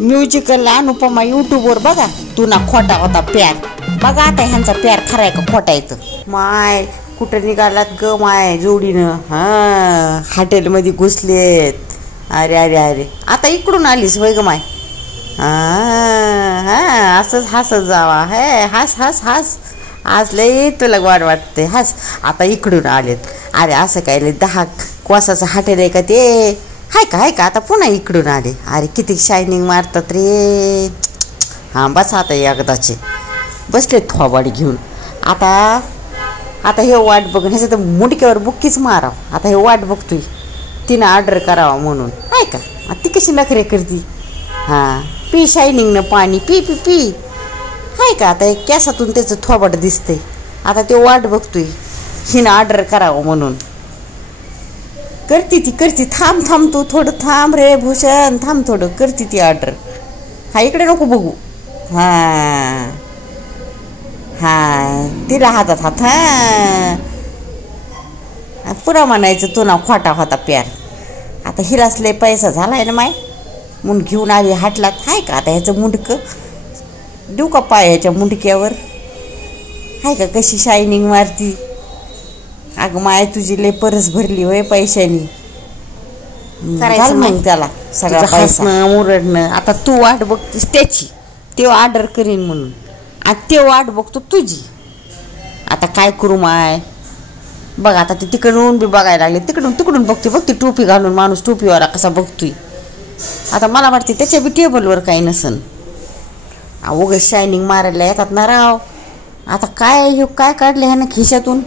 Musical Anupama यूट्यूबवर बघा. तू ना खोटा होता प्यार. बघा आता ह्यांचा प्यार खरा आहे का खोटा येतं. माय कुठं निघालात ग माय जोडीनं. हा हॉटेलमध्ये घुसलेत. अरे अरे अरे आता इकडून आलीस वय ग माय. हा असंच हसत जावा. हे हस हस हस. आज लई तुला वाट वाटते. हस आता इकडून आलेत. अरे असं काय लय 10 कोसाचं हॉटेल आहे का ते. हाय का आता पुन्हा इकडून आले. अरे किती शायनिंग मारतात रे. हां बस आता एकदाचे बसले थोबाडी घेऊन. आता हे वाट बघून ह्याचं तर मुंडक्यावर बुक्कीच मारावं. आता हे वाट बघतोय तिनं ऑर्डर करावं म्हणून. हाय का ती कशी नखरे करती. हां पी शायनिंगनं पाणी पी पी पी. हाय का आता एक कॅसातून त्याचं थोबाड दिसतंय. आता ते वाट बघतोय हिनं ऑर्डर करावं म्हणून. करती थांब तू थोडं थांब रे भूषण. थांब थोडं करती ती ऑर्डर. हा इकडे नको बघू. हां तिला हातात हात. पुरा म्हणायचं तू ना खोटा होता प्यार. आता हिलाच लय पैसा झालाय ना माय म्हणून घेऊन आली हाटलात. हाय का आता ह्याचं मुंडकं देऊ का पाय ह्याच्या मुंडक्यावर. हाय का कशी शायनिंग मारती. अगं माय तुझी लय परस भरली होय पैशानी. घाल मग त्याला सगळा पैसा मुरडणं. आता तू वाट बघतीस त्याची. ते ऑर्डर करीन म्हणून आणि ते वाट बघतो तुझी. आता काय करू माय. बघ आता ते तिकडून बी बघायला लागले. तिकडून बघते टोपी घालून माणूस टोपीवाला कसा बघतोय. आता मला वाटते त्याच्या बी टेबलवर काही नसन. उगाच शायनिंग मारायला येतात ना राव. आता काय काढले ह्यानं खिशातून.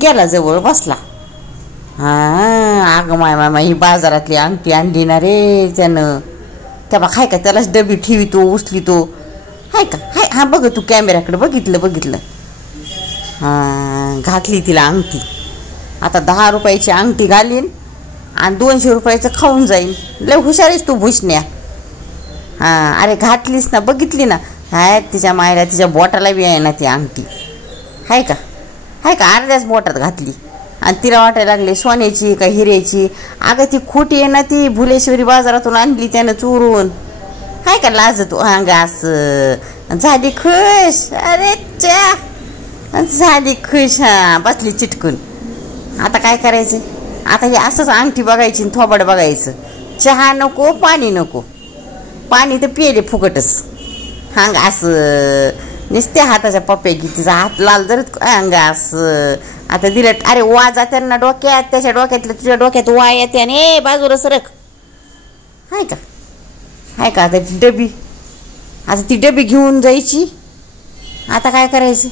गेला जवळ बसला. अगं माय ही बाजारातली अंगठी आणली ना रे त्यानं. तेव्हा हाय का त्यालाच डबी ठेवितो उचलितो. हाय का हाय बघ तू कॅमेऱ्याकडे बघितलं. घातली तिला अंगठी. आता 10 रुपयाची अंगठी घालीन आणि 200 रुपयाचं खाऊन जाईन. लय हुशारीस तू भुसण्या. अरे घातलीस ना बघितली ना. हाय तिच्या मायला तिच्या बोटाला बी आहे ना ती अंगठी. हाय का अर्ध्याच बोटात घातली आणि तिला वाटायला लागले सोन्याची का हिऱ्याची. अगं ती खोटी आहे ना ती. भुलेश्वरी बाजारातून आणली त्यानं चोरून. हाय का लाजतो. असं झाली खुश. अरे झाली खुश. बसली चिटकून. आता काय करायचं. आता हे असंच अंगठी बघायची थोबाड बघायचं. चहा नको पाणी नको. पाणी तर पिले फुकटच. असं नुसत्या हाताच्या पप्प्या की तिचा हात लाल जर असं. आता दिलं. अरे वाजा त्यांना डोक्यात. त्याच्या डोक्यातलं तुझ्या डोक्यात वा येते आणि बाजूला सरक. हाय का आता ती डबी. आता ती डबी घेऊन जायची. आता काय करायचं.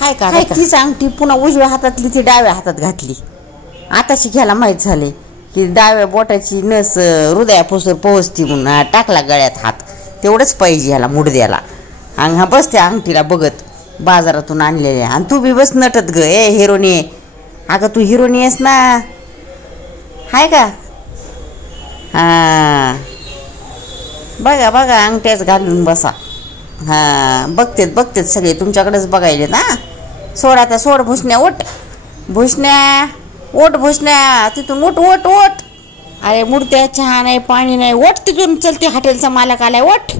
हाय का तीच अंगठी पुन्हा उजव्या हातातली ती डाव्या हातात घातली. आताशी घ्यायला माहीत झाले की डाव्या बोटाची नस हृदयापासून पोहोचती म्हणून टाकला गळ्यात हात. तेवढंच पाहिजे ह्याला मुडद्याला. हा बस त्या अंगठीला बघत बाजारातून आणलेल्या. आणि तू बी बस नटत ग. हिरोनी. अगं तू हिरोनी आहेस ना. हाय का बघा अंगठ्याच घालून बसा. बघतेत सगळे तुमच्याकडेच बघायले ना. सोड आता सोड भुसण्या. ओट भुसण्या तिथून ओट. अरे मुडत्या चहा नाही पाणी नाही. ओट तिथून चलते हॉटेलचा मालक आलाय. ओट.